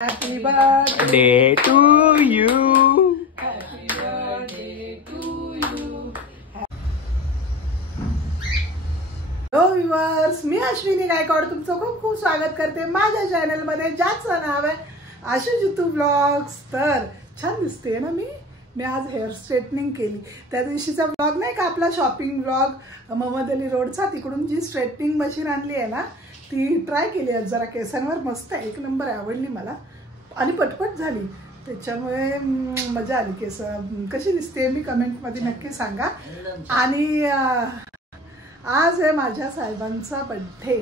Happy birthday to you. Happy birthday to you. Hello viewers, मी अश्विनी गायकवाड तुमचं खूप खूप स्वागत करते माझ्या चॅनल मध्ये, ज्याचं नाव आहे आशू जितू ब्लॉग्स. तर छान दिसते ना मी आज हेअर स्ट्रेटनिंग केली. त्या दिवशीचा ब्लॉग नाही का आपला शॉपिंग ब्लॉग, मोहम्मद अली रोडचा, तिकडून जी स्ट्रेटनिंग मशीन आणली आहे ना ती ट्राय केली आज जरा केसांवर. मस्त आहे, एक नंबर आहे, आवडली मला आणि पटपट झाली, त्याच्यामुळे मजा आली. केस कशी दिसते मी कमेंटमध्ये नक्की सांगा. आणि आज आहे माझ्या साहेबांचा बड्डे,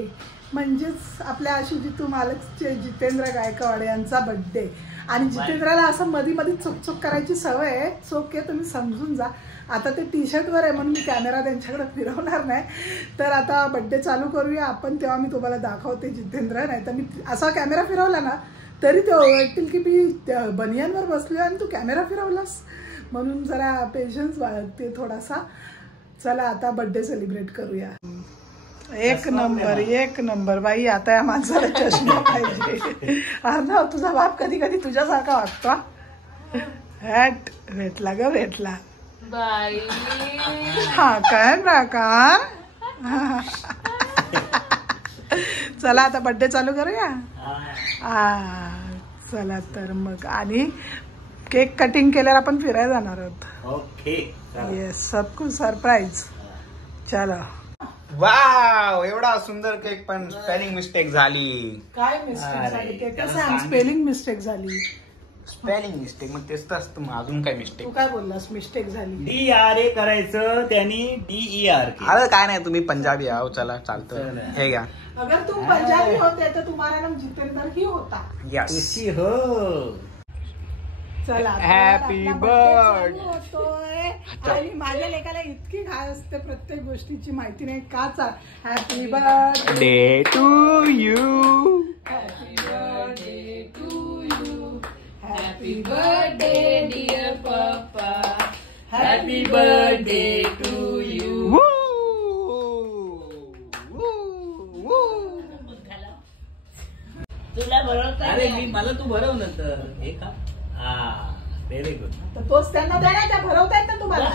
म्हणजेच आपल्या आशू जितू मालकचे जितेंद्र गायकवाड यांचा बड्डे. आणि जितेंद्राला असं मध्ये मध्ये चुकचुक करायची सवय आहे. चोक आहे, तुम्ही समजून जा. आता ते टी शर्टवर आहे म्हणून मी कॅमेरा त्यांच्याकडे फिरवणार नाही. तर आता बड्डे चालू करूया आपण, तेव्हा मी तुम्हाला दाखवते जितेंद्र. नाही तर मी असा कॅमेरा फिरवला ना तरी ते ओरडतील की मी बनियानवर बसलो आणि तू कॅमेरा फिरवलास. म्हणून जरा पेशन्स बाळगते थोडासा. चला आता बड्डे सेलिब्रेट करूया. एक नंबर बाई. आता या माणसाला चष्मा पाहिजे. अर्णव, तुझा बाप कधी कधी तुझ्यासारखा वागतो. हॅट भेटला बाई. हा काय का. चला आता बड्डे चालू करूया. चला तर मग. आणि केक कटिंग केल्यावर आपण फिरायला जाणार आहोत. ओके, येस, सबको सरप्राईज. चला. वाव, एवढा सुंदर केक, पण स्पेलिंग मिस्टेक झाली. काय मिस्टेक झाली? केक सांग. स्पेलिंग मिस्टेक झाली. स्पेलिंग मिस्टेक मग तेच असतं, मग अजून काय मिस्टेक? तू काय बोललास? मिस्टेक झाली. DRA करायचं त्यांनी DER. अरे काय नाही, तुम्ही पंजाबी आहो. चला चालतं, हे घ्या. अगर तुम पंजाबी होते तो तुम्हारा नाम जितेंद्र ही होता. यस. हो. चला, हॅपी बर्थडे. होतोय. आणि माझ्या लेकाला इतकी घाय असते प्रत्येक गोष्टीची, माहिती नाही का. Happy birthday to you. Happy birthday to you. Happy birthday dear papa. Happy birthday to you. तुला बरोबर. अरे मला तू भरव नंतर. हे का? हा, व्हेरी गुड. तर तोच त्यांना द्या ना, त्या भरवतायत ना तुम्हाला.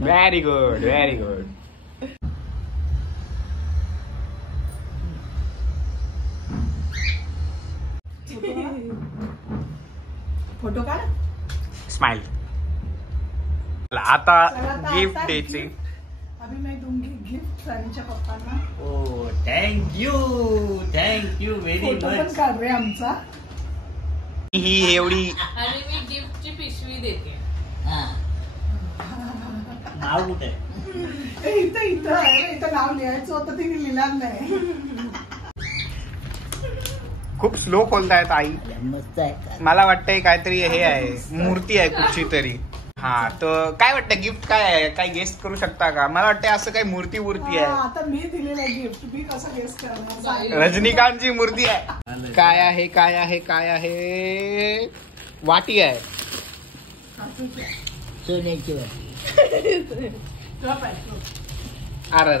Very good. फोटो काढ. स्माइल. आता गिफ्ट द्यायची. अभी मैं दूंगी गिफ्ट राणीच्या पप्पांना. ओ थँक्यू व्हेरी फोटो पण मच. काढ रे आमचा. ही एवढी. आणि मी गिफ्टची पिशवी देते. नाव कुठे? इथं आहे. इथं नाव लिहायचं होतं, तिने लिहिलं नाही. खूप स्लो खोलतायत आई. मस्त आहे. मला वाटतंय काहीतरी हे आहे, मूर्ती आहे कुठची तरी. हा, तर काय वाटतं गिफ्ट काय आहे? काय गेस्ट करू शकता का? मला वाटतं असं काही मूर्ती आहे. आता मी दिलेलं गिफ्ट मी कसं गेस करणार? रजनीकांतची मूर्ती आहे. काय आहे? वाटी आहे. सोन्याची वाटी. अरे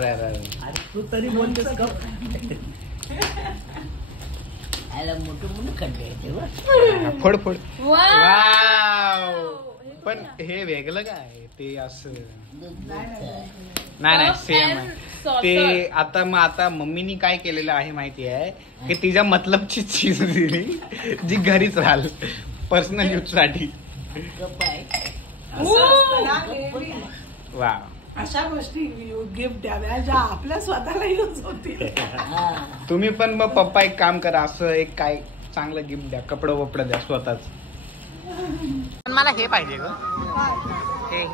तू तरी बोलतेस का? याला मोठं खड्डे आहे. फोड. वाव. पण हे वेगळं काय? ते असं नाही, सेम आहे ते. आता मम्मीनी काय केलेलं आहे माहिती आहे की तिच्या मतलबची चीज दिली, जी घरीच राहील पर्सनल यूज साठी. वा, अशा गोष्टी गिफ्ट द्याव्या ज्या आपल्या स्वतःला यूज होतील. तुम्ही पण मग पप्पा एक काम करा, असं एक काय चांगलं गिफ्ट द्या, कपडं द्या स्वतःच. पण मला हे पाहिजे ग, हे